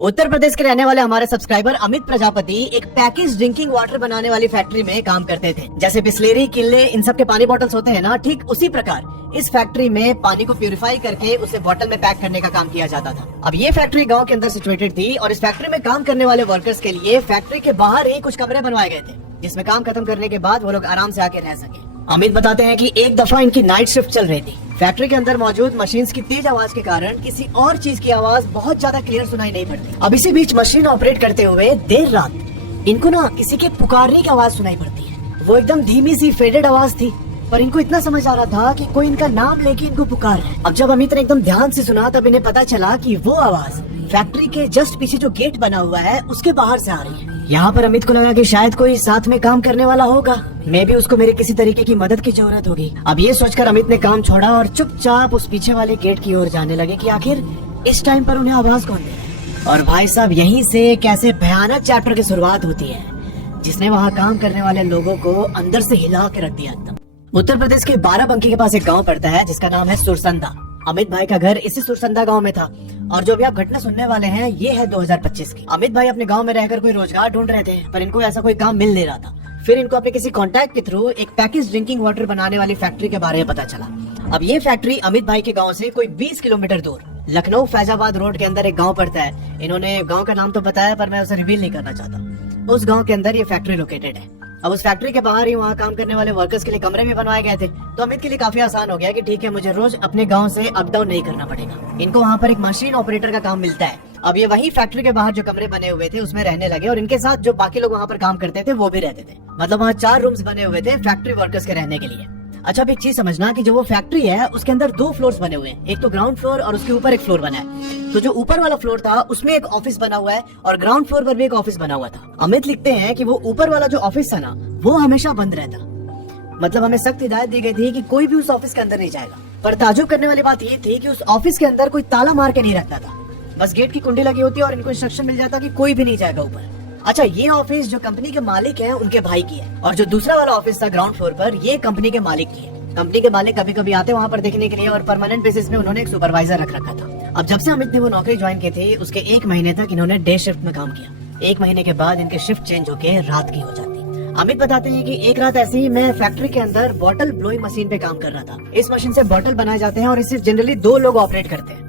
उत्तर प्रदेश के रहने वाले हमारे सब्सक्राइबर अमित प्रजापति एक पैकेज ड्रिंकिंग वाटर बनाने वाली फैक्ट्री में काम करते थे। जैसे बिस्लेरी, किनले, इन सब के पानी बॉटल्स होते हैं ना, ठीक उसी प्रकार इस फैक्ट्री में पानी को प्यूरिफाई करके उसे बॉटल में पैक करने का काम किया जाता था। अब ये फैक्ट्री गांव के अंदर सिचुएटेड थी और इस फैक्ट्री में काम करने वाले वर्कर्स के लिए फैक्ट्री के बाहर ही कुछ कमरे बनवाए गए थे, जिसमें काम खत्म करने के बाद वो लोग आराम से आके रह सके। अमित बताते हैं कि एक दफा इनकी नाइट शिफ्ट चल रही थी। फैक्ट्री के अंदर मौजूद मशीन्स की तेज आवाज के कारण किसी और चीज की आवाज बहुत ज्यादा क्लियर सुनाई नहीं पड़ती। अब इसी बीच मशीन ऑपरेट करते हुए देर रात इनको ना किसी के पुकारने की आवाज सुनाई पड़ती है। वो एकदम धीमी सी फेडेड आवाज थी, पर इनको इतना समझ आ रहा था कि कोई इनका नाम लेके इनको पुकार रहा है। अब जब अमित ने एकदम ध्यान से सुना तब इन्हें पता चला कि वो आवाज फैक्ट्री के जस्ट पीछे जो गेट बना हुआ है उसके बाहर से आ रही है। यहाँ पर अमित को लगा कि शायद कोई साथ में काम करने वाला होगा, मे भी उसको मेरे किसी तरीके की मदद की जरूरत होगी। अब ये सोचकर अमित ने काम छोड़ा और चुपचाप उस पीछे वाले गेट की ओर जाने लगे कि आखिर इस टाइम पर उन्हें आवाज कौन दे रहा है। और भाई साहब, यहीं से कैसे भयानक चैप्टर की शुरुआत होती है, जिसने वहाँ काम करने वाले लोगों को अंदर से हिला के रख दिया एकदम। उत्तर प्रदेश के बाराबंकी के पास एक गाँव पड़ता है जिसका नाम है सुरसंदा। अमित भाई का घर इसी सुरसंदा गांव में था और जो भी आप घटना सुनने वाले हैं ये है 2025 की। अमित भाई अपने गांव में रहकर कोई रोजगार ढूंढ रहे थे, पर इनको ऐसा कोई काम मिल नहीं रहा था। फिर इनको अपने किसी कांटेक्ट के थ्रू एक पैकेज ड्रिंकिंग वाटर बनाने वाली फैक्ट्री के बारे में पता चला। अब ये फैक्ट्री अमित भाई के गाँव से कोई 20 किलोमीटर दूर लखनऊ फैजाबाद रोड के अंदर एक गाँव पड़ता है। इन्होंने गाँव का नाम तो बताया, पर मैं उसे रिवील नहीं करना चाहता। उस गाँव के अंदर ये फैक्ट्री लोकेटेड है। अब उस फैक्ट्री के बाहर ही वहाँ काम करने वाले वर्कर्स के लिए कमरे भी बनवाए गए थे, तो अमित के लिए काफी आसान हो गया कि ठीक है, मुझे रोज अपने गांव से अप डाउन नहीं करना पड़ेगा। इनको वहाँ पर एक मशीन ऑपरेटर का काम मिलता है। अब ये वही फैक्ट्री के बाहर जो कमरे बने हुए थे उसमें रहने लगे और इनके साथ जो बाकी लोग वहाँ पर काम करते थे वो भी रहते थे। मतलब वहाँ 4 रूम्स बने हुए थे फैक्ट्री वर्कर्स के रहने के लिए। अच्छा, अब एक चीज समझना कि जो वो फैक्ट्री है उसके अंदर 2 फ्लोर्स बने हुए हैं, एक तो ग्राउंड फ्लोर और उसके ऊपर एक फ्लोर बना है। तो जो ऊपर वाला फ्लोर था उसमें एक ऑफिस बना हुआ है और ग्राउंड फ्लोर पर भी एक ऑफिस बना हुआ था। अमित लिखते हैं कि वो ऊपर वाला जो ऑफिस था ना, वो हमेशा बंद रहता। मतलब हमें सख्त हिदायत दी गई थी कि कोई भी उस ऑफिस के अंदर नहीं जाएगा। पर ताजुब करने वाली बात ये थी कि उस ऑफिस के अंदर कोई ताला मार के नहीं रखता था, बस गेट की कुंडी लगी होती और इनको इंस्ट्रक्शन मिल जाता कि कोई भी नहीं जाएगा ऊपर। अच्छा, ये ऑफिस जो कंपनी के मालिक है उनके भाई की है और जो दूसरा वाला ऑफिस था ग्राउंड फ्लोर पर, ये कंपनी के मालिक की है। कंपनी के मालिक कभी कभी आते वहाँ पर देखने के लिए और परमानेंट बेसिस में उन्होंने एक सुपरवाइजर रख रखा था। अब जब से अमित ने वो नौकरी ज्वाइन की थी उसके 1 महीने तक इन्होंने डे शिफ्ट में काम किया। 1 महीने के बाद इनकी शिफ्ट चेंज होकर रात की हो जाती। अमित बताते हैं कि एक रात ऐसे ही मैं फैक्ट्री के अंदर बॉटल ब्लोइंग मशीन पे काम कर रहा था। इस मशीन से बॉटल बनाए जाते हैं और इसे जनरली 2 लोग ऑपरेट करते हैं,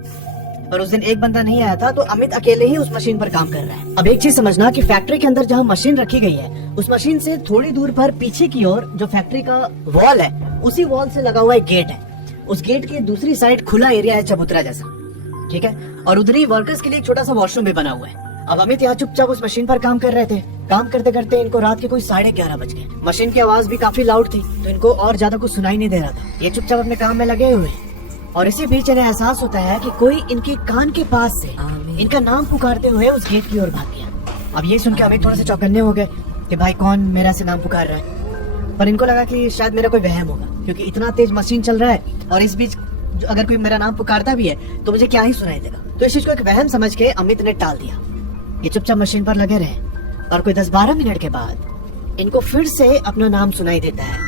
पर उस दिन एक बंदा नहीं आया था तो अमित अकेले ही उस मशीन पर काम कर रहा है। अब एक चीज समझना कि फैक्ट्री के अंदर जहाँ मशीन रखी गई है उस मशीन से थोड़ी दूर पर पीछे की ओर जो फैक्ट्री का वॉल है उसी वॉल से लगा हुआ एक गेट है। उस गेट की दूसरी साइड खुला एरिया है चबूतरा जैसा, ठीक है, और उधर ही वर्कर्स के लिए एक छोटा सा वॉशरूम भी बना हुआ है। अब अमित यहाँ चुपचाप उस मशीन पर काम कर रहे थे। काम करते करते इनको रात के कोई 11:30 बज गए। मशीन की आवाज भी काफी लाउड थी तो इनको और ज्यादा कुछ सुनाई नहीं दे रहा था। ये चुपचाप अपने काम में लगे हुए और इसी बीच इन्हें एहसास होता है कि कोई इनके कान के पास से इनका नाम पुकारते हुए उस गेट की ओर भाग गया। अब ये सुन के अमित थोड़े से चौकन्ने हो गए कि भाई कौन मेरा से नाम पुकार रहा है, पर इनको लगा कि शायद मेरा कोई वहम होगा क्योंकि इतना तेज मशीन चल रहा है और इस बीच अगर कोई मेरा नाम पुकारता भी है तो मुझे क्या ही सुनाई देगा। तो इस चीज को एक वहम समझ के अमित ने टाल दिया। ये चुपचाप मशीन पर लगे रहे और कोई 10-12 मिनट के बाद इनको फिर से अपना नाम सुनाई देता है,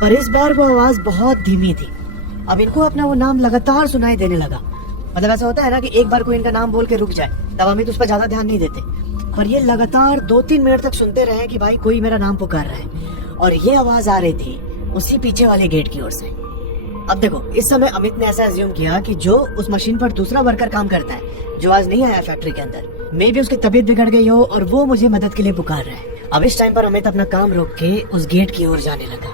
पर इस बार वो आवाज बहुत धीमी थी। अब इनको अपना वो नाम लगातार सुनाई देने लगा। मतलब ऐसा होता है ना कि एक बार कोई इनका नाम बोल के रुक जाए तब अमित उस पर ज्यादा ध्यान नहीं देते, पर ये लगातार 2-3 मिनट तक सुनते रहे कि भाई कोई मेरा नाम पुकार रहा है और ये आवाज आ रही थी उसी पीछे वाले गेट की ओर से। अब देखो, इस समय अमित ने ऐसा अज्यूम किया कि जो उस मशीन पर दूसरा वर्कर काम करता है जो आज नहीं आया फैक्ट्री के अंदर, मे भी उसकी तबीयत बिगड़ गई हो और वो मुझे मदद के लिए पुकार रहा है। अब इस टाइम पर अमित अपना काम रोक के उस गेट की ओर जाने लगा।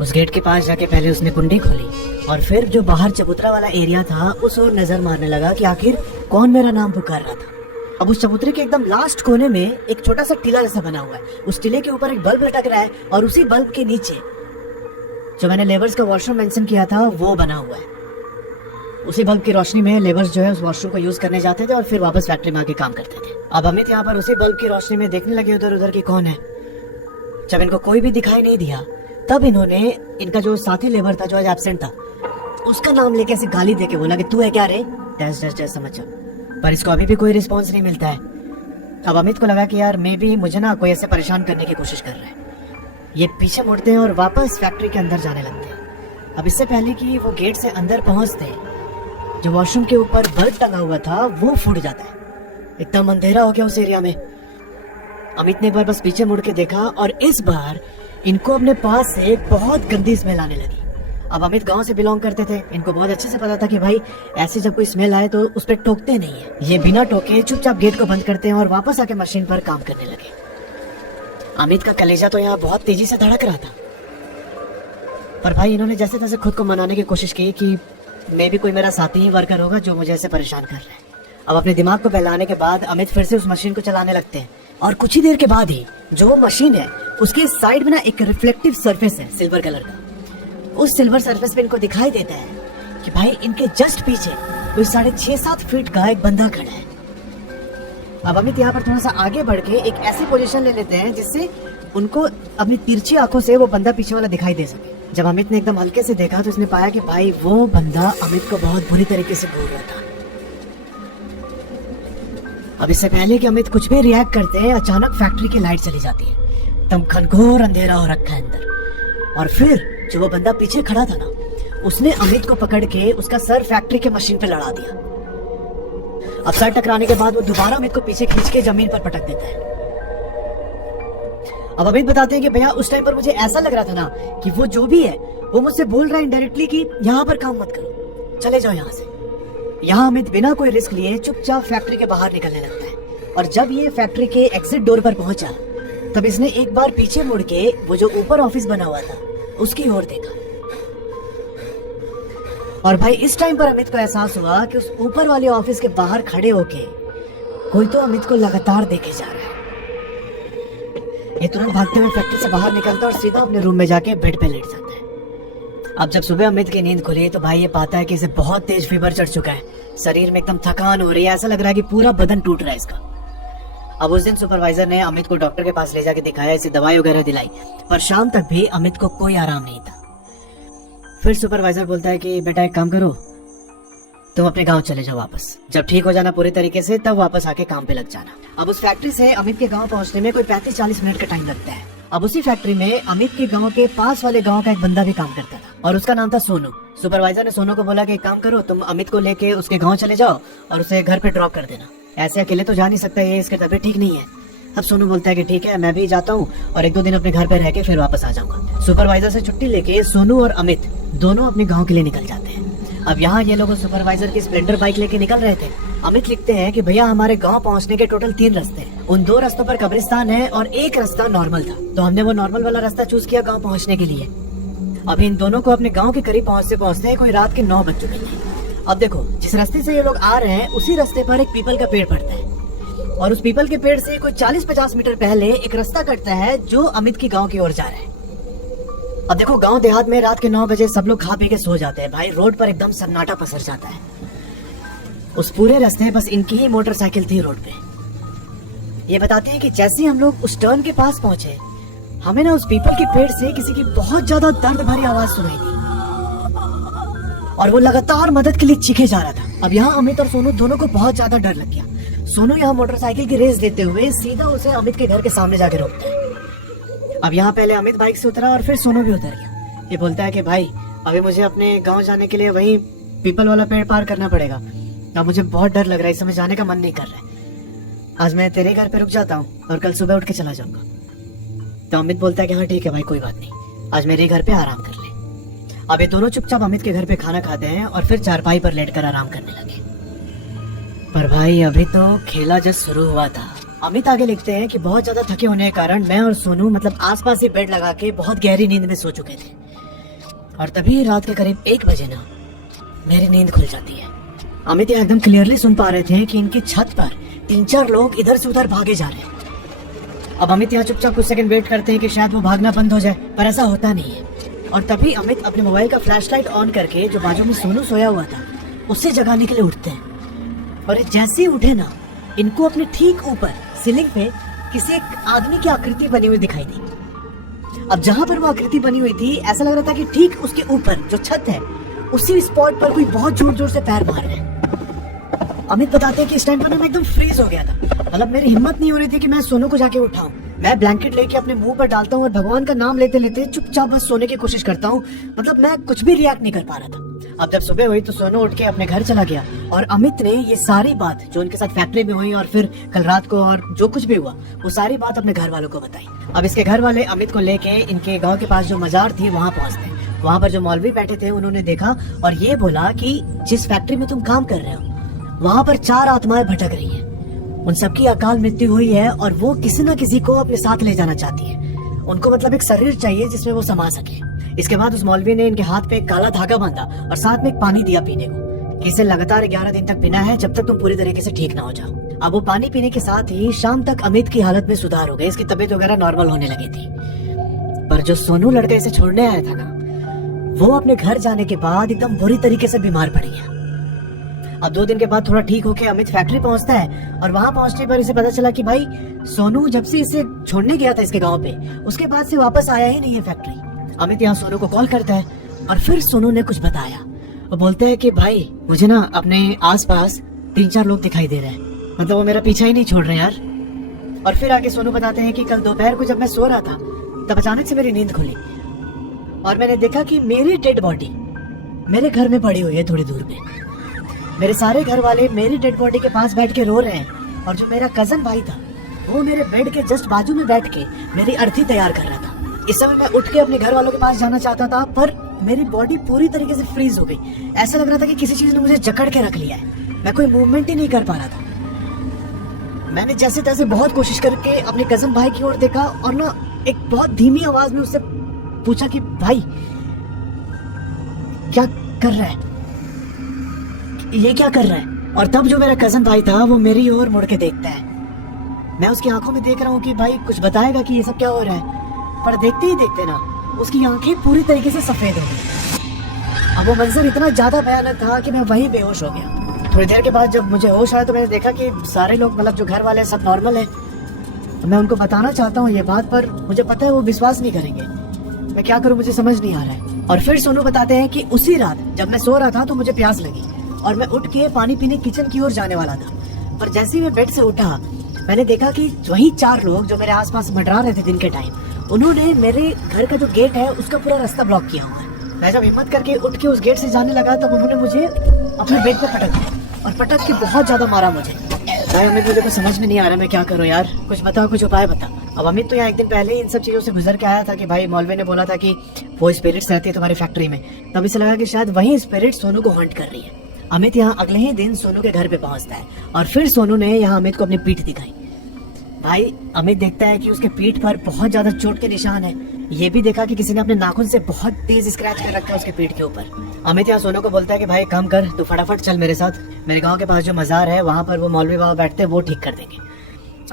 उस गेट के पास जाके पहले उसने कुंडी खोली और फिर जो बाहर चबूतरा वाला एरिया था उस ओर नजर मारने लगा कि आखिर कौन मेरा नाम पुकार रहा था। अब उस चबूतरे के एकदम लास्ट कोने में एक छोटा सा टीला जैसा बना हुआ है। उस टीले के ऊपर एक बल्ब लटक रहा है और उसी बल्ब के नीचे जो मैंने लेबर्स का वॉशरूम मेंशन किया था वो बना हुआ है। उसी बल्ब की रोशनी में लेबर्स जो है उस वॉशरूम को यूज करने जाते थे और फिर वापस फैक्ट्री में आके काम करते थे। अब अमित यहाँ पर उसी बल्ब की रोशनी में देखने लगे उधर उधर की कौन है। जब इनको कोई भी दिखाई नहीं दिया तब इन्होंने इनका जो साथी लेबर था जो आज एब्सेंट था उसका नाम लेके ऐसे गाली देके बोला कि तू है क्या रे, डैश डैश डैश समझ। पर इसको अभी भी कोई रिस्पॉन्स नहीं मिलता है। अब अमित को लगा कि यार मे भी मुझे ना कोई ऐसे परेशान करने की कोशिश कर रहा है। ये पीछे मुड़ते हैं और वापस फैक्ट्री के अंदर जाने लगते हैं। अब इससे पहले कि वो गेट से अंदर पहुंचते जो वॉशरूम के ऊपर बल्ब टंगा हुआ था वो फूट जाता है एकदम अंधेरा हो गया उस एरिया में। अमित ने एक बार बस पीछे मुड़ के देखा और इस बार इनको अपने पास से एक बहुत गंदी स्मेल आने लगी। अब अमित गांव से बिलोंग करते थे, इनको बहुत अच्छे से पता था कि भाई ऐसे जब कोई स्मेल आए तो उस पर टोकते नहीं है। ये बिना टोके चुपचाप गेट को बंद करते हैं और वापस आके मशीन पर काम करने लगे। अमित का कलेजा तो यहाँ बहुत तेजी से धड़क रहा था, पर भाई इन्होंने जैसे तैसे खुद को मनाने की कोशिश की कि मे भी कोई मेरा साथी ही वर्कर होगा जो मुझे ऐसे परेशान कर रहा है। अब अपने दिमाग को बहलाने के बाद अमित फिर से उस मशीन को चलाने लगते हैं और कुछ ही देर के बाद ही जो वो मशीन है उसके साइड में ना एक रिफ्लेक्टिव सरफेस है सिल्वर कलर का। उस सिल्वर सरफेस पे इनको दिखाई देता है कि भाई इनके जस्ट पीछे कोई 6.5-7 फीट का एक बंदा खड़ा है। अब अमित यहाँ पर थोड़ा सा आगे बढ़ के एक ऐसी पोजीशन ले लेते हैं जिससे उनको अपनी तिरछी आंखों से वो बंदा पीछे वाला दिखाई दे सके। जब अमित ने एकदम हल्के से देखा तो उसने पाया कि भाई वो बंदा अमित को बहुत बुरी तरीके से घूर रहा था। अब इससे पहले कि अमित कुछ भी रिएक्ट करते हैं, अचानक फैक्ट्री की लाइट चली जाती है। एकदम घनघोर अंधेरा हो रखा है अंदर। और फिर जो वो बंदा पीछे खड़ा था ना, उसने अमित को पकड़ के उसका सर फैक्ट्री के मशीन पे लड़ा दिया। अब सर टकराने के बाद वो दोबारा अमित को पीछे खींच के जमीन पर पटक देता है। अब अमित बताते हैं कि भैया उस टाइम पर मुझे ऐसा लग रहा था ना कि वो जो भी है वो मुझसे बोल रहा है इनडायरेक्टली कि यहाँ पर काम मत करो, चले जाओ यहाँ से। यहाँ अमित बिना कोई रिस्क लिए चुपचाप फैक्ट्री के बाहर निकलने लगता है। और जब ये फैक्ट्री के एग्जिट डोर पर पहुंचा तब इसने एक बार पीछे मुड़ के वो जो ऊपर ऑफिस बना हुआ था उसकी ओर देखा। और भाई इस टाइम पर अमित को एहसास हुआ कि उस ऊपर वाले ऑफिस के बाहर खड़े होके कोई तो अमित को लगातार देखे जा रहा है। ये तुरंत भागते हुए फैक्ट्री से बाहर निकलता और सीधा अपने रूम में जाके बेड पे लेट जाता है। अब जब सुबह अमित की नींद खुली तो भाई ये पाता है कि इसे बहुत तेज फीवर चढ़ चुका है। शरीर में एकदम थकान हो रही है, ऐसा लग रहा है कि पूरा बदन टूट रहा है इसका। अब उस दिन सुपरवाइजर ने अमित को डॉक्टर के पास ले जाके दिखाया, इसे दवाई वगैरह दिलाई, पर शाम तक भी अमित को कोई आराम नहीं था। फिर सुपरवाइजर बोलता है कि बेटा एक काम करो, तुम अपने गांव चले जाओ वापस, जब ठीक हो जाना पूरी तरीके से तब वापस आके काम पे लग जाना। अब उस फैक्ट्री से अमित के गांव पहुंचने में कोई 35-40 मिनट का टाइम लगता है। अब उसी फैक्ट्री में अमित के गांव के पास वाले गांव का एक बंदा भी काम करता था और उसका नाम था सोनू। सुपरवाइजर ने सोनू को बोला कि एक काम करो, तुम अमित को लेके उसके गांव चले जाओ और उसे घर पे ड्रॉप कर देना, ऐसे अकेले तो जा नहीं सकता, ये इसकी तबीयत ठीक नहीं है। अब सोनू बोलता है कि ठीक है, मैं भी जाता हूँ और 1-2 दिन अपने घर पे रह के फिर वापस आ जाऊंगा। सुपरवाइजर से छुट्टी लेके सोनू और अमित दोनों अपने गाँव के लिए निकल जाते हैं। अब यहाँ ये लोग सुपरवाइजर की स्प्लेंडर बाइक लेके निकल रहे थे। अमित लिखते हैं कि भैया हमारे गांव पहुंचने के टोटल 3 रास्ते हैं, उन 2 रास्तों पर कब्रिस्तान है और एक रास्ता नॉर्मल था, तो हमने वो नॉर्मल वाला रास्ता चूज किया गांव पहुंचने के लिए। अभी इन दोनों को अपने गांव के करीब पहुंचते कोई रात के 9 बज चुके थे। अब देखो जिस रास्ते से ये लोग आ रहे हैं उसी रास्ते पर एक पीपल का पेड़ पड़ता है और उस पीपल के पेड़ से कोई 40-50 मीटर पहले एक रास्ता कटता है जो अमित की गाँव की ओर जा रहा है। अब देखो गांव देहात में रात के 9 बजे सब लोग खा पी के सो जाते हैं। भाई रोड पर एकदम सन्नाटा पसर जाता है। उस पूरे रास्ते बस इनकी ही मोटरसाइकिल थी रोड पे। ये बताते हैं कि जैसे ही हम लोग उस टर्न के पास पहुंचे, हमें ना उस पीपल के पेड़ से किसी की बहुत ज्यादा दर्द भरी आवाज सुनाई दी और वो लगातार मदद के लिए चीखे जा रहा था। अब यहाँ अमित और सोनू दोनों को बहुत ज्यादा डर लग गया। सोनू यहाँ मोटरसाइकिल की रेस देते हुए सीधा उसे अमित के घर के सामने जाके रोकता है। अब यहाँ पहले अमित बाइक से उतरा और फिर सोनू भी उतर गया। ये बोलता है कि भाई अभी मुझे अपने गांव जाने के लिए वही पीपल वाला पेड़ पार करना पड़ेगा, अब मुझे बहुत डर लग रहा है, इस समय जाने का मन नहीं कर रहा है। आज मैं तेरे घर पे रुक जाता हूँ और कल सुबह उठ के चला जाऊंगा। तो अमित बोलता है कि हाँ ठीक है भाई, कोई बात नहीं, आज मेरे घर पे आराम कर ले। अब ये दोनों चुपचाप अमित के घर पे खाना खाते हैं और फिर चारपाई पर लेटकर आराम करने लगे। पर भाई अभी तो खेला जस्ट शुरू हुआ था। अमित आगे लिखते हैं कि बहुत ज्यादा थके होने के कारण मैं और सोनू मतलब आसपास ही बेड लगा के बहुत गहरी नींद में सो चुके थे और तभी रात के करीब 1 बजे ना मेरी नींद खुल जाती है। अमित यहाँ एकदम क्लियरली सुन पा रहे थे कि इनकी छत पर 3-4 लोग इधर से उधर भागे जा रहे हैं। अब अमित यहाँ चुपचाप कुछ सेकंड वेट करते हैं कि शायद वो भागना बंद हो जाए, पर ऐसा होता नहीं है। और तभी अमित अपने मोबाइल का फ्लैशलाइट ऑन करके जो बाजू में सोनू सोया हुआ था उससे जगाने के लिए उठते हैं और जैसे ही उठे ना, इनको अपने ठीक ऊपर सीलिंग पे किसी एक आदमी की आकृति बनी हुई दिखाई दी। अब जहां पर वो आकृति बनी हुई थी ऐसा लग रहा था कि ठीक उसके ऊपर जो छत है उसी स्पॉट पर कोई बहुत जोर जोर से पैर मार रहे हैं। अमित बताते हैं कि इस टाइम पर मैं एकदम फ्रीज हो गया था, मतलब मेरी हिम्मत नहीं हो रही थी कि मैं सोनू को जाके उठाऊं। मैं ब्लैंकेट लेके अपने मुंह पर डालता हूँ और भगवान का नाम लेते लेते चुपचाप बस सोने की कोशिश करता हूँ, मतलब मैं कुछ भी रिएक्ट नहीं कर पा रहा था। अब जब सुबह हुई तो सोनू उठ के अपने घर चला गया और अमित ने ये सारी बात जो उनके साथ फैक्ट्री में हुई और फिर कल रात को और जो कुछ भी हुआ वो सारी बात अपने घर वालों को बताई। अब इसके घर वाले अमित को लेके इनके गांव के पास जो मजार थी वहाँ पहुँचते। वहाँ पर जो मौलवी बैठे थे उन्होंने देखा और ये बोला कि जिस फैक्ट्री में तुम काम कर रहे हो वहाँ पर 4 आत्माएं भटक रही है, उन सबकी अकाल मृत्यु हुई है और वो किसी न किसी को अपने साथ ले जाना चाहती है। उनको मतलब एक शरीर चाहिए जिसमें वो समा सके। इसके बाद उस मौलवी ने इनके हाथ पे एक काला धागा बांधा और साथ में एक पानी दिया पीने को कि इसे लगातार 11 दिन तक पीना है जब तक तुम पूरी तरीके से ठीक ना हो जाओ। अब वो पानी पीने के साथ ही शाम तक अमित की हालत में सुधार हो गया, इसकी तबीयत वगैरह नॉर्मल होने लगी थी। पर जो सोनू लड़का इसे छोड़ने आया था ना, वो अपने घर जाने के बाद एकदम बुरी तरीके से बीमार पड़ गया। अब 2 दिन के बाद थोड़ा ठीक होके अमित फैक्ट्री पहुंचता है और वहां पहुंचने पर इसे पता चला कि भाई सोनू जब से इसे छोड़ने गया था इसके गांव पे, उसके बाद से वापस आया ही नहीं है फैक्ट्री। अमित यहाँ सोनू को कॉल करता है और फिर सोनू ने कुछ बताया। वो बोलते हैं कि भाई मुझे ना अपने आसपास 3-4 लोग दिखाई दे रहे हैं, मतलब वो मेरा पीछा ही नहीं छोड़ रहे यार। और फिर आगे सोनू बताते हैं कि कल दोपहर को जब मैं सो रहा था तब अचानक से मेरी नींद खुली और मैंने देखा कि मेरी डेड बॉडी मेरे घर में पड़ी हुई है थोड़ी दूर पे। मेरे सारे घर वाले मेरी डेड बॉडी के पास बैठ के रो रहे हैं और जो मेरा कजन भाई था वो मेरे बेड के जस्ट बाजू में बैठ के मेरी अर्थी तैयार कर रहा था। इस समय मैं उठ के अपने घर वालों के पास जाना चाहता था पर मेरी बॉडी पूरी तरीके से फ्रीज हो गई। ऐसा लग रहा था कि किसी चीज ने मुझे जकड़ के रख लिया है, मैं कोई मूवमेंट ही नहीं कर पा रहा था। मैंने जैसे तैसे बहुत कोशिश करके अपने कजन भाई की ओर देखा और ना एक बहुत धीमी आवाज में उससे पूछा कि भाई क्या कर रहा है, ये क्या कर रहा है। और तब जो मेरा कजन भाई था वो मेरी ओर मुड़ के देखता है। मैं उसकी आंखों में देख रहा हूँ कि भाई कुछ बताएगा कि ये सब क्या हो रहा है, पर देखते ही देखते ना उसकी आंखें पूरी तरीके से सफेद हो गई। अब वो मंजर इतना ज्यादा भयानक था कि मैं वहीं बेहोश हो गया। थोड़ी देर के बाद जब मुझे होश आया तो मैंने देखा कि सारे लोग मतलब जो घर वाले सब नॉर्मल है। मैं उनको बताना चाहता हूँ ये बात, पर मुझे पता है वो विश्वास नहीं करेंगे। मैं क्या करूँ मुझे समझ नहीं आ रहा है। और फिर सोनू बताते हैं कि उसी रात जब मैं सो रहा था तो मुझे प्यास लगी और मैं उठ के पानी पीने किचन की ओर जाने वाला था, पर जैसे ही मैं बेड से उठा मैंने देखा कि वही 4 लोग जो मेरे आसपास मंडरा रहे थे दिन के टाइम, उन्होंने मेरे घर का जो गेट है उसका पूरा रास्ता ब्लॉक किया हुआ है। मैं जब हिम्मत करके उठ के उस गेट से जाने लगा तब उन्होंने मुझे अपने बेड पे पटक दिया और पटक के बहुत ज्यादा मारा मुझे। भाई अमित मुझे कुछ समझ में नहीं आ रहा, मैं क्या करूँ यार, कुछ बताओ, कुछ उपाय बता। अब अमित तो यहाँ एक दिन पहले इन सब चीजों से गुजर के आया था कि भाई मौलवी ने बोला था कि वो स्पिरिट्स रहती है तुम्हारी फैक्ट्री में, तभी से लगा कि शायद वही स्पिरिट सोनू को हंट कर रही है। अमित यहाँ अगले ही दिन सोनू के घर पे पहुंचता है और फिर सोनू ने यहाँ अमित को अपनी पीठ दिखाई। भाई अमित देखता है कि उसके पीठ पर बहुत ज्यादा चोट के निशान है। ये भी देखा कि किसी ने अपने नाखून से बहुत तेज स्क्रैच कर रखा है उसके पीठ के ऊपर। अमित यहाँ सोनू को बोलता है कि भाई काम कर, तू फटाफट चल मेरे साथ, मेरे गांव के पास जो मजार है वहाँ पर वो मौलवी बाबा बैठते हैं, वो ठीक कर देंगे।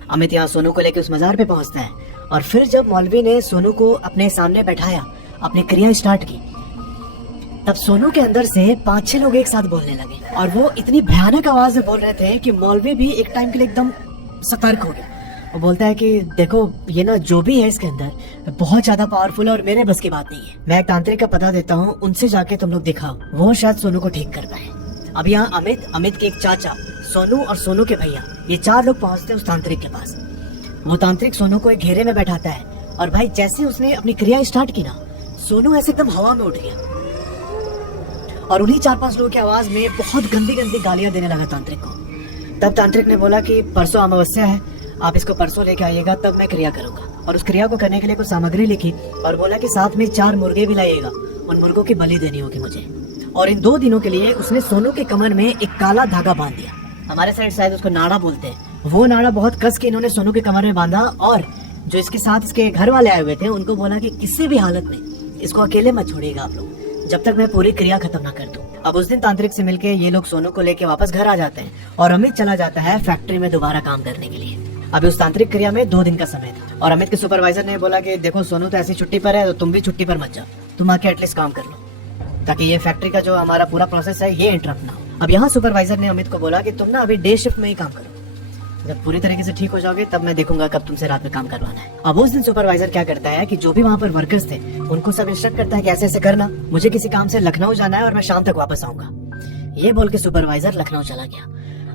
अमित यहाँ सोनू को लेकर उस मजार पे पहुंचता है और फिर जब मौलवी ने सोनू को अपने सामने बैठाया, अपनी क्रिया स्टार्ट की, तब सोनू के अंदर से 5-6 लोग एक साथ बोलने लगे और वो इतनी भयानक आवाज में बोल रहे थे कि मौलवी भी एक टाइम के लिए एकदम सतर्क हो गया। वो बोलता है कि देखो ये ना जो भी है इसके अंदर बहुत ज्यादा पावरफुल है और मेरे बस की बात नहीं है। मैं एक तांत्रिक का पता देता हूँ, उनसे जाके तुम लोग दिखाओ, वो शायद सोनू को ठीक कर पाए। अब यहाँ अमित के एक चाचा, सोनू और सोनू के भैया, ये 4 लोग पहुंचते हैं उस तांत्रिक के पास। वो तांत्रिक सोनू को एक घेरे में बैठाता है और भाई जैसे उसने अपनी क्रिया स्टार्ट की ना, सोनू ऐसे एकदम हवा में उठ गया और उन्हीं 4-5 लोगों की आवाज में बहुत गंदी गंदी गालियां देने लगा तांत्रिक को। तब तांत्रिक ने बोला कि परसों अमावस्या है, आप इसको परसों लेके आइएगा, तब मैं क्रिया करूंगा। और उस क्रिया को करने के लिए कुछ सामग्री लिखी और बोला कि साथ में 4 मुर्गे भी लाइएगा, उन मुर्गों की बलि देनी होगी मुझे। और इन 2 दिनों के लिए उसने सोनू के कमर में एक काला धागा बांध दिया। हमारे साइड शायद उसको नाड़ा बोलते हैं। वो नाड़ा बहुत कस के इन्होंने सोनू के कमर में बांधा और जो इसके साथ इसके घर वाले आए हुए थे उनको बोला कि किसी भी हालत में इसको अकेले मत छोड़िएगा आप लोग, जब तक मैं पूरी क्रिया खत्म ना कर दूं। अब उस दिन तांत्रिक से मिलके ये लोग सोनू को लेके वापस घर आ जाते हैं और अमित चला जाता है फैक्ट्री में दोबारा काम करने के लिए। अभी उस तांत्रिक क्रिया में 2 दिन का समय था और अमित के सुपरवाइजर ने बोला कि देखो सोनू तो ऐसी छुट्टी पर है तो तुम भी छुट्टी पर मत जाओ, तुम आके एटलीस्ट काम कर लो ताकि ये फैक्ट्री का जो हमारा पूरा प्रोसेस है ये इंटरप्ट ना हो। अब यहाँ सुपरवाइजर ने अमित को बोला कि तुम ना अभी डे शिफ्ट में ही काम करो, जब पूरी तरीके से ठीक हो जाओगे तब मैं देखूंगा कब तुमसे रात में काम करवाना है। अब उस दिन सुपरवाइजर क्या करता है कि जो भी वहाँ पर वर्कर्स थे उनको सब इंस्ट्रक्ट करता है कि ऐसे ऐसे करना, मुझे किसी काम से लखनऊ जाना है और मैं शाम तक वापस आऊंगा। ये बोल के सुपरवाइजर लखनऊ चला गया।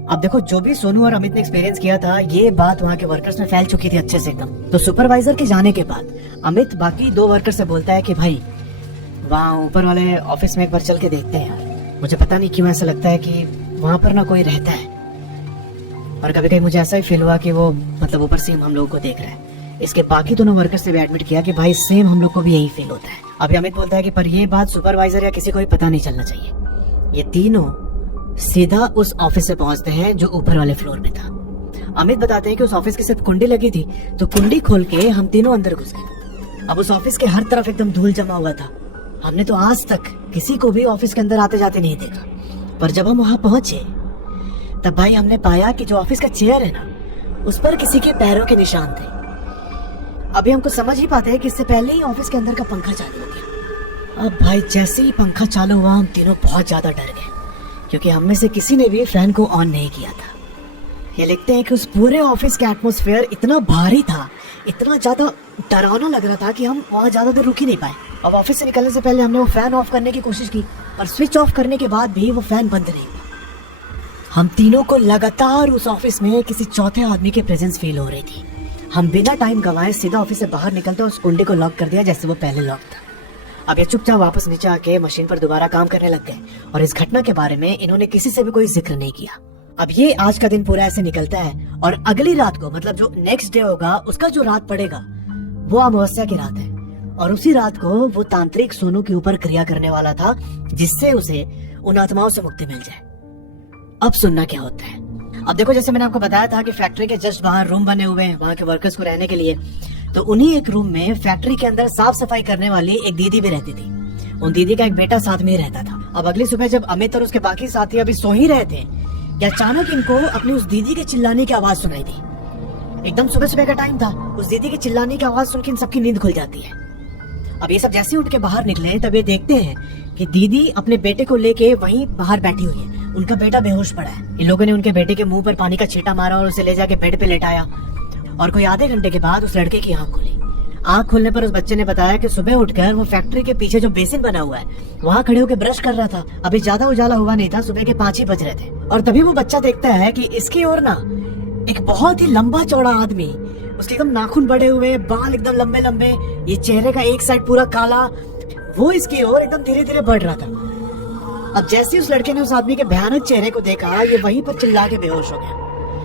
अब देखो जो भी सोनू और अमित ने एक्सपीरियंस किया था ये बात वहाँ के वर्कर्स में फैल चुकी थी अच्छे से एकदम। तो सुपरवाइजर के जाने के बाद अमित बाकी 2 वर्कर से बोलता है कि भाई वहाँ ऊपर वाले ऑफिस में एक बार चल के देखते हैं यार, मुझे पता नहीं क्यों ऐसा लगता है कि वहां पर ना कोई रहता है, और कभी कभी मुझे ऐसा ही फील हुआ कि वो मतलब ऊपर से हम लोगों को देख रहा है। इसके बाकी दोनों वर्कर्स से भी एडमिट किया कि भाई सेम हम लोग को भी यही फील होता है। अभी अमित बोलता है कि पर ये बात सुपरवाइजर या किसी को भी पता नहीं चलना चाहिए। ये तीनों सीधा उस ऑफिस से पहुंचते हैं जो ऊपर वाले फ्लोर में था। अमित बताते हैं कि उस ऑफिस की सिर्फ कुंडी लगी थी, तो कुंडी खोल के हम तीनों अंदर घुस गए। अब उस ऑफिस के हर तरफ एकदम धूल जमा हुआ था। हमने तो आज तक किसी को भी ऑफिस के अंदर आते जाते नहीं देखा, पर जब हम वहां पहुंचे तब भाई हमने पाया कि जो ऑफिस का चेयर है ना, उस पर किसी के पैरों के निशान थे। अभी हमको समझ ही पाते हैं कि इससे पहले ही ऑफिस के अंदर का पंखा चालू हो गया। अब भाई जैसे ही पंखा चालू हुआ हम तीनों बहुत ज्यादा डर गए, क्योंकि हम में से किसी ने भी फैन को ऑन नहीं किया था। ये लिखते हैं कि उस पूरे ऑफिस का एटमॉस्फेयर इतना भारी था, इतना ज्यादा डरावना लग रहा था कि हम वहां ज्यादा देर रुक ही नहीं पाए। अब ऑफिस से निकलने से पहले हमने वो फैन ऑफ करने की कोशिश की, पर स्विच ऑफ करने के बाद भी वो फैन बंद नहीं हुआ। हम तीनों को लगातार उस ऑफिस में किसी चौथे आदमी की प्रेजेंस फील हो रही थी। हम बिना टाइम गंवाए सीधा ऑफिस से बाहर निकलते उस कुंडी को लॉक कर दिया जैसे वो पहले लॉक था। अब ये चुपचाप वापस नीचे आके मशीन पर दोबारा काम करने लग गए, और इस घटना के बारे में इन्होंने किसी से भी कोई जिक्र नहीं किया। अब ये आज का दिन पूरा ऐसे निकलता है, और अगली रात को मतलब जो नेक्स्ट डे होगा उसका जो रात पड़ेगा वो अमावस्या की रात है, और उसी रात को वो तांत्रिक सोनू के ऊपर क्रिया करने वाला था, जिससे उसे उन आत्माओं से मुक्ति मिल जाए। अब सुनना क्या होता है। अब देखो, जैसे मैंने आपको बताया था कि फैक्ट्री के जस्ट बाहर रूम बने हुए हैं वहाँ के वर्कर्स को रहने के लिए, तो उन्हीं एक रूम में फैक्ट्री के अंदर साफ सफाई करने वाली एक दीदी भी रहती थी। उन दीदी का एक बेटा साथ में ही रहता था। अब अगली सुबह जब अमित और उसके बाकी साथी अभी सो ही रहे थे कि अचानक इनको अपनी उस दीदी के चिल्लाने की आवाज सुनाई दी। एकदम सुबह सुबह का टाइम था, उस दीदी के चिल्लाने की आवाज सुन के इन सबकी नींद खुल जाती है। अब ये सब जैसे उठ के बाहर निकले तब ये देखते हैं कि दीदी अपने बेटे को लेके वहीं बाहर बैठी हुई है। उनका बेटा बेहोश पड़ा है। इन लोगों ने उनके बेटे के मुंह पर पानी का छींटा मारा और उसे ले जाके बेड पे लेटाया, और कोई आधे घंटे के बाद उस लड़के की आंख खुली। आंख खुलने पर उस बच्चे ने बताया कि सुबह उठकर वो फैक्ट्री के पीछे जो बेसिन बना हुआ है वहाँ खड़े होकर ब्रश कर रहा था। अभी ज्यादा उजाला हुआ नहीं था, सुबह के 5 ही बज रहे थे, और तभी वो बच्चा देखता है कि इसकी ओर ना एक बहुत ही लंबा चौड़ा आदमी, उसके एकदम नाखून बड़े हुए, बाल एकदम लंबे लंबे, ये चेहरे का एक साइड पूरा काला, वो इसकी ओर एकदम धीरे धीरे बढ़ रहा था। अब जैसे उस लड़के ने उस आदमी के भयानक चेहरे को देखा, ये वहीं पर चिल्ला के बेहोश हो गया।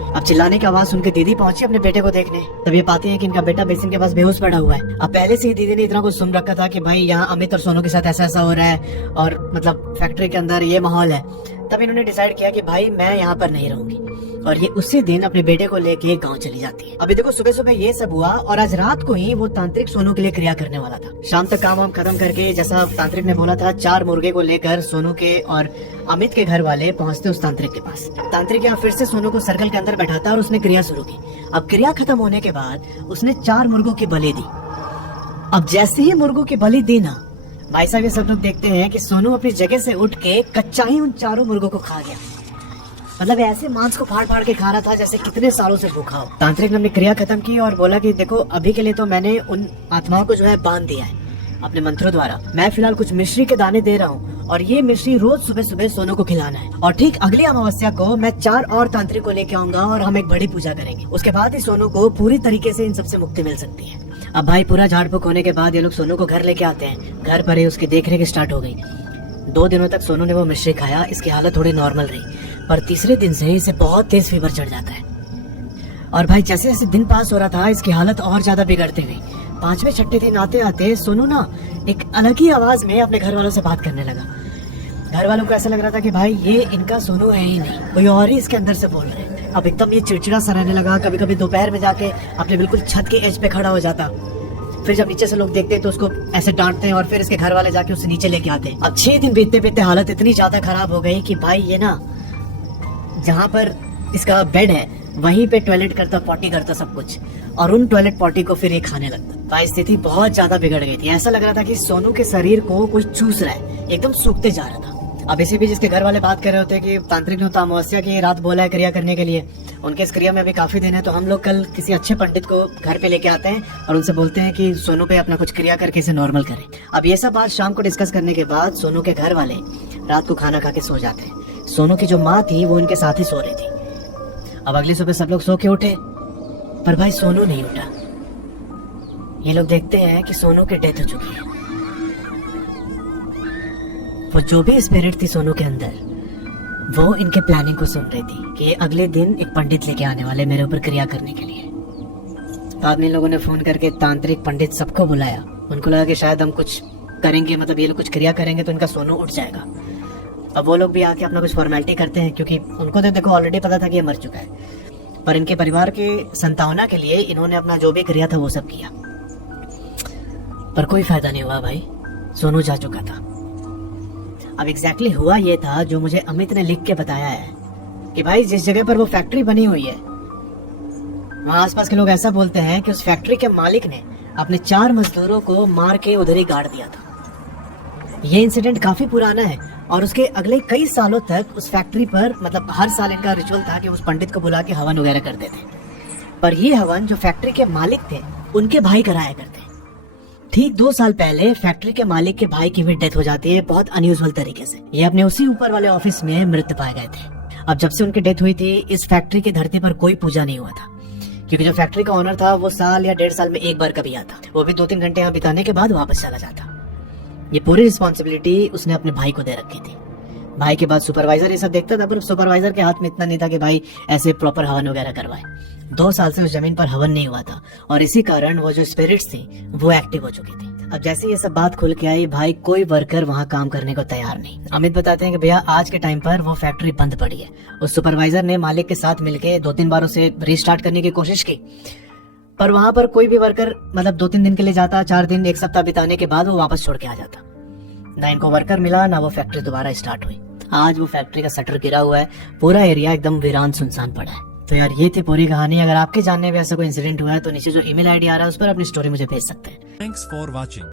अब चिल्लाने की आवाज सुनकर दीदी पहुंची अपने बेटे को देखने, तब ये पाते हैं कि इनका बेटा बेसिन के पास बेहोश पड़ा हुआ है। अब पहले से ही दीदी ने इतना कुछ सुन रखा था कि भाई यहाँ अमित और सोनू के साथ ऐसा ऐसा हो रहा है, और मतलब फैक्ट्री के अंदर ये माहौल है। तब इन्होंने डिसाइड किया कि भाई मैं यहाँ पर नहीं रहूंगी, और ये उसी दिन अपने बेटे को लेके गांव चली जाती है। अभी देखो, सुबह सुबह ये सब हुआ, और आज रात को ही वो तांत्रिक सोनू के लिए क्रिया करने वाला था। शाम तक काम वाम खत्म करके, जैसा तांत्रिक ने बोला था, 4 मुर्गे को लेकर सोनू के और अमित के घर वाले पहुंचते उस तांत्रिक के पास। तांत्रिक यहाँ फिर से सोनू को सर्कल के अंदर बैठाता और उसने क्रिया शुरू की। अब क्रिया खत्म होने के बाद उसने 4 मुर्गों की बलि दी। अब जैसे ही मुर्गों की बलि दी ना, भाई साहब ये सब लोग देखते हैं कि सोनू अपनी जगह से उठ के कच्चा ही उन 4 मुर्गों को खा गया। मतलब ऐसे मांस को फाड़ फाड़ के खा रहा था जैसे कितने सालों से भूखा हो। तांत्रिक ने अपनी क्रिया खत्म की और बोला कि देखो, अभी के लिए तो मैंने उन आत्माओं को जो है बांध दिया है अपने मंत्रों द्वारा। मैं फिलहाल कुछ मिश्री के दाने दे रहा हूँ, और ये मिश्री रोज सुबह सुबह सोनू को खिलाना है, और ठीक अगली अमावस्या को मैं 4 और तांत्रिक को लेके आऊंगा और हम एक बड़ी पूजा करेंगे। उसके बाद ही सोनू को पूरी तरीके से इन सबसे मुक्ति मिल सकती है। अब भाई पूरा झाड़ फूक होने के बाद ये लोग सोनू को घर लेके आते हैं। घर पर ही उसकी देखरेख स्टार्ट हो गई। 2 दिनों तक सोनू ने वो मिश्री खाया, इसकी हालत थोड़ी नॉर्मल रही, पर तीसरे दिन से इसे बहुत तेज फीवर चढ़ जाता है। और भाई जैसे जैसे दिन पास हो रहा था, इसकी हालत और ज्यादा बिगड़ती गई। 5वें 6ठे दिन आते आते सोनू ना एक अलग ही आवाज में अपने घर वालों से बात करने लगा। घर वालों को ऐसा लग रहा था कि भाई ये इनका सोनू है ही नहीं, कोई और ही इसके अंदर से बोल रहे हैं। अब एकदम ये चिड़चिड़ा सा रहने लगा। कभी कभी दोपहर में जाके अपने बिल्कुल छत के एज पे खड़ा हो जाता। फिर जब नीचे से लोग देखते हैं तो उसको ऐसे डांटते हैं, और फिर इसके घर वाले जाके उसे नीचे लेके आते हैं। अब 6 दिन बीतते बीतते हालत इतनी ज्यादा खराब हो गई कि भाई ये ना जहाँ पर इसका बेड है वहीं पे टॉयलेट करता, पॉटी करता, सब कुछ, और उन टॉयलेट पॉटी को फिर ये खाने लगता। भाई स्थिति बहुत ज्यादा बिगड़ गई थी। ऐसा लग रहा था कि सोनू के शरीर को कोई चूस रहा है, एकदम सूखते जा रहा था। अब इसी बीच इसके घर वाले बात कर रहे होते कि तांत्रिक ने तो अमावस्या की रात बोला है क्रिया करने के लिए, उनके इस क्रिया में अभी काफी दिन है, तो हम लोग कल किसी अच्छे पंडित को घर पे लेके आते हैं और उनसे बोलते हैं कि सोनू पे अपना कुछ क्रिया करके इसे नॉर्मल करें। अब ये सब बात शाम को डिस्कस करने के बाद सोनू के घर वाले रात को खाना खा के सो जाते हैं। सोनू की जो माँ थी वो इनके साथ ही सो रही थी। अब अगली सुबह सब लोग सो के उठे, पर भाई सोनू नहीं उठा। ये लोग देखते हैं कि सोनू की डेथ हो चुकी है। वो जो भी स्पिरिट थी सोनू के अंदर, वो इनके प्लानिंग को सुन रही थी कि अगले दिन एक पंडित लेके आने वाले मेरे ऊपर क्रिया करने के लिए। बाद में इन लोगों ने फोन करके तांत्रिक पंडित सबको बुलाया। उनको लगा कि शायद हम कुछ करेंगे, मतलब ये लोग कुछ क्रिया करेंगे तो इनका सोनू उठ जाएगा। अब वो लोग भी आके अपना कुछ फॉर्मेलिटी करते हैं, क्योंकि उनको तो देखो ऑलरेडी पता था कि ये मर चुका है, पर इनके परिवार के संतावना के लिए इन्होंने अपना जो भी क्रिया था वो सब किया। पर कोई फायदा नहीं हुआ भाई, सोनू जा चुका था। अब एग्जैक्टली हुआ ये था जो मुझे अमित ने लिख के बताया है कि भाई जिस जगह पर वो फैक्ट्री बनी हुई है वहाँ आसपास के लोग ऐसा बोलते हैं कि उस फैक्ट्री के मालिक ने अपने 4 मजदूरों को मार के उधर ही गाड़ दिया था। ये इंसिडेंट काफी पुराना है और उसके अगले कई सालों तक उस फैक्ट्री पर, मतलब हर साल इनका रिचुअल था कि उस पंडित को बुला के हवन वगैरह करते थे। पर ये हवन जो फैक्ट्री के मालिक थे उनके भाई कराया करते। ठीक 2 साल पहले फैक्ट्री के मालिक के भाई की भी डेथ हो जाती है बहुत अनयूजुअल तरीके से। ये अपने उसी ऊपर वाले ऑफिस में मृत पाए गए थे। अब जब से उनकी डेथ हुई थी इस फैक्ट्री की धरती पर कोई पूजा नहीं हुआ था, क्योंकि जो फैक्ट्री का ओनर था वो साल या 1.5 साल में एक बार कभी आता, वो भी 2-3 घंटे यहाँ बिताने के बाद वापस चला जाता। ये पूरी रिस्पॉन्सिबिलिटी उसने अपने भाई को दे रखी थी। भाई के बाद सुपरवाइजर ये सब देखता था, पर सुपरवाइजर के हाथ में इतना नहीं था कि भाई ऐसे प्रॉपर हवन वगैरह करवाए। 2 साल से उस जमीन पर हवन नहीं हुआ था और इसी कारण वो जो स्पिरिट्स थी वो एक्टिव हो चुकी थी। अब जैसे ये सब बात खुल के आई भाई, कोई वर्कर वहाँ काम करने को तैयार नहीं। अमित बताते हैं कि भैया आज के टाइम पर वो फैक्ट्री बंद पड़ी है। उस सुपरवाइजर ने मालिक के साथ मिलके 2-3 बार उसे रीस्टार्ट करने की कोशिश की, पर वहां पर कोई भी वर्कर मतलब 2-3 दिन के लिए जाता, 4 दिन 1 सप्ताह बिताने के बाद वो वापस छोड़ के आ जाता। ना इनको वर्कर मिला, ना वो फैक्ट्री दोबारा स्टार्ट हुई। आज वो फैक्ट्री का शटर गिरा हुआ है, पूरा एरिया एकदम वीरान सुनसान पड़ा है। तो यार ये थी पूरी कहानी। अगर आपके जानने में ऐसा कोई इंसिडेंट हुआ है तो नीचे जो ईमेल आईडी आ रहा है उस पर अपनी स्टोरी मुझे भेज सकते हैं। Thanks for watching.